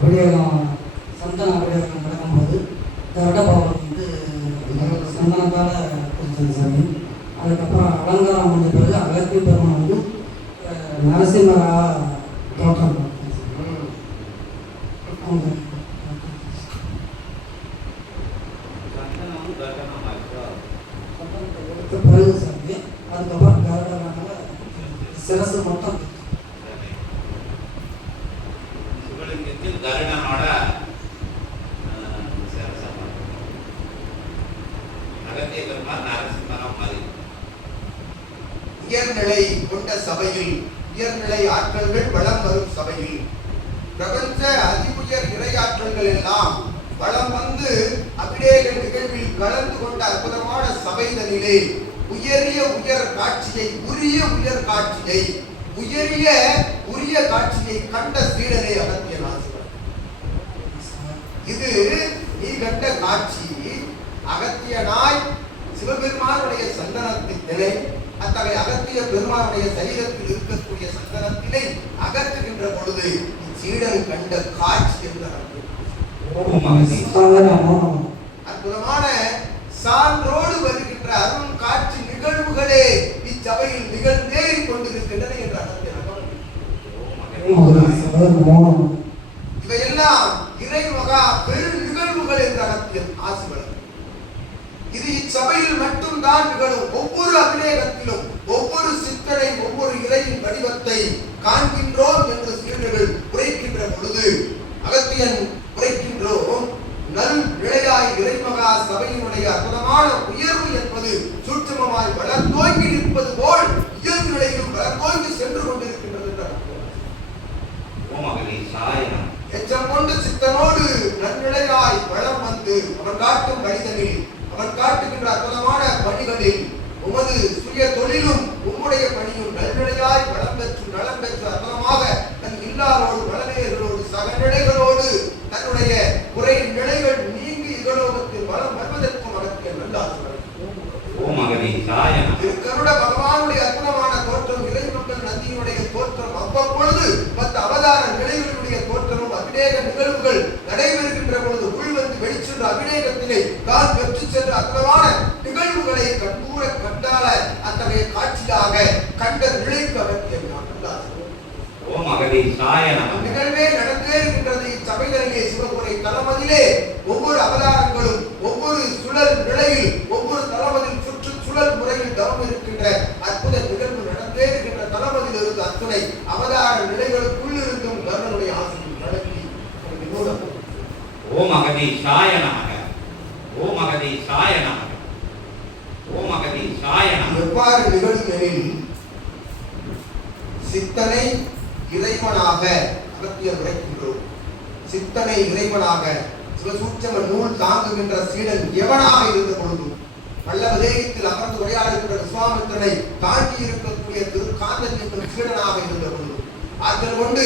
அபிஷேகம் சந்தன அபிஷேகம் நடக்கும்போது தரடபாவம் வந்து சந்தனத்தால் கொடுத்தது சாமி அதுக்கப்புறம் அலங்காரம் முடிஞ்ச பிறகு அகத்திய பெருமான் வந்து நரசிம்மரா தோற்றம் சாமி. பிறகு சாமி அதுக்கப்புறம் சிரசு மொத்தம் அகத்திய பெருமாள் நரசிம்மரம் மாதிரி. உயர்நிலை கொண்ட சபையில் உயர்நிலை ஆற்றல்கள் வளம் வரும் சபையில். பிரபஞ்ச அதிஉயர் இறையாற்றல்கள் எல்லாம் வளம் வந்து அபிடேகர் நிகழ்வில் கலந்து கொண்ட அற்புதமான சபைதனிலே உயரிய உயர் காட்சியை உரிய உயர் காட்சியை உயரிய உரிய காட்சியை கண்ட சீடனே அகத்திய இது நீ கண்ட காட்சி அகத்தியனாய் சிவபெருமானுடைய சந்தனத்தின் நிலை அத்தகைய அகத்திய பெருமானுடைய சரீரத்தில் இருக்கக்கூடிய சந்தனத்தினை அகற்றுகின்ற பொழுது இச்சீடன் கண்ட காட்சி என்று அர்த்தம். அற்புதமான சான்றோடு வருகின்ற அருள் காட்சி நிகழ்வுகளே இச்சபையில் நிகழ்ந்தேறி கொண்டிருக்கின்றன என்று மௌனம் இவையெல்லாம் இறை மகா பெரு நிகழ்வுகள் என்ற அகத்தியன் ஆசிவலர் இது நிகழும் ஒவ்வொரு அபிநேகத்திலும் ஒவ்வொரு சித்தனை ஒவ்வொரு இறையின் வடிவத்தை காண்கின்றோம் என்று சீடர்கள் உரைக்கின்ற பொழுது அகத்தியன் உரைக்கின்றோம் நல் நிலையாய் இறைமகா சபையினுடைய அற்புதமான உயர்வு என்பது சூட்சமமாய் வளர்ந்தோங்கி நிற்பது போல் இயல்பு நிலையிலும் வளர்ந்தோங்கி சென்று கொண்டிருக்கின்றது எச்சம் கொண்டு சித்தனோடு நன்னிலையாய் வளம் வந்து அவன் காட்டும் வழிதனில் அவன் காட்டுகின்ற அற்புதமான பணிகளில் உமது சுய தொழிலும் உம்முடைய பணியும் நல்நிலையாய் வளம் பெற்று நலம் பெற்று அற்புதமாக தன் இல்லாரோடு வளநேயர்களோடு சகநிலைகளோடு தன்னுடைய குறை நிலைகள் நீங்கி இகலோகத்தில் வளம் வருவதற்கும் சாயனம் திரு கருட பகவானுடைய அற்புதமான தோற்றம் இறை மக்கள் நந்தியினுடைய தோற்றம். அவ்வப்பொழுது பத்து அவதார வெளிச்சென்ற அபிடேகத்திலே கால் பெற்று சென்ற அற்புதமான நிகழ்வுகளை கண்கூட கண்டால அத்தகைய காட்சியாக கண்ட சாயனம் நிகழ்வே நடந்தே இருக்கின்றது இச்சபைகளிலே சிவபுரை தளமதிலே ஒவ்வொரு அவதாரங்களும் ஒவ்வொரு சுழல் நிலையில் ஓம் அகதி சாயனாக ஓம் அகதி சாயனாக ஓம் அகதி சாயனாக எவ்வாறு நிகழும் எனில் சித்தனை இறைவனாக அகத்தியர் உரைக்கின்றோம். சித்தனை இறைவனாக சிவசூட்சம நூல் தாங்குகின்ற சீடன் எவனாக இருந்த பொழுதும் பல்லவதேயத்தில் அமர்ந்து உரையாடுகின்ற விஸ்வாமித்திரனை தாண்டி இருக்கக்கூடிய திருக்காந்தன் என்ற சீடனாக இருந்த பொழுதும் அதன் கொண்டு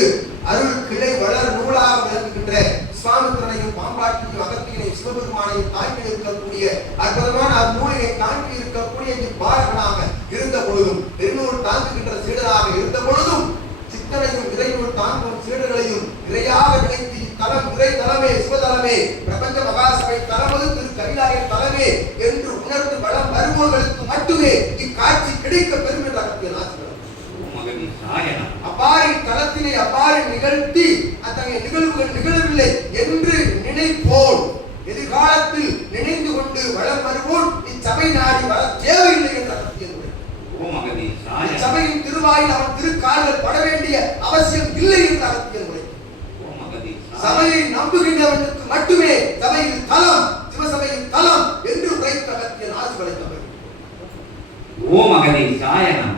அருள் கிளை வளர் நூலாக விளங்குகின்ற விஸ்வாமித்திரனையும் பாம்பாட்டியும் அகத்தியனையும் சிவபெருமானையும் தாங்கி இருக்கக்கூடிய அற்புதமான அந்நூலினை தாங்கி இருக்கக்கூடிய பாரகனாக இருந்த பொழுதும் பெருநூல் தாங்குகின்ற சீடராக இருந்த பொழுதும் சித்தனையும் இறைநூல் தாங்கும் சீடர்களையும் இறையாக நினைத்து தலம் இறை தலமே சிவதலமே பிரபஞ்ச மகாசபை தலமது திரு கைலாய தலமே என்று உணர்ந்து வளம் வருபவர்களுக்கு மட்டுமே இக்காட்சி கிடைக்க பெறும் என்ற அகத்தியன் ஆசிரியர் ஓமகதி சாயனம் அவ்வாறு தளத்தினை அவ்வாறு நிகழ்த்தி அத்தகைய நிகழ்வுகள் நிகழவில்லை என்று நினைப்போல் எதிர்காலத்தில் நினைந்து கொண்டு வளம் வருவோன் இச்சபை நாடி வர தேவையில்லை என்ற இச்சபையின் திருவாயில் அவன் திருக்கால்கள் பட வேண்டிய அவசியம் இல்லை என்ற. ஓமகதி சாயனம் சபையை நம்புகின்றவனுக்கு மட்டுமே சபையில் தலம் சிவசபையின் தலம் என்று உரைத்த அகத்தியன் ஆசி ஓமகதி சாயனம்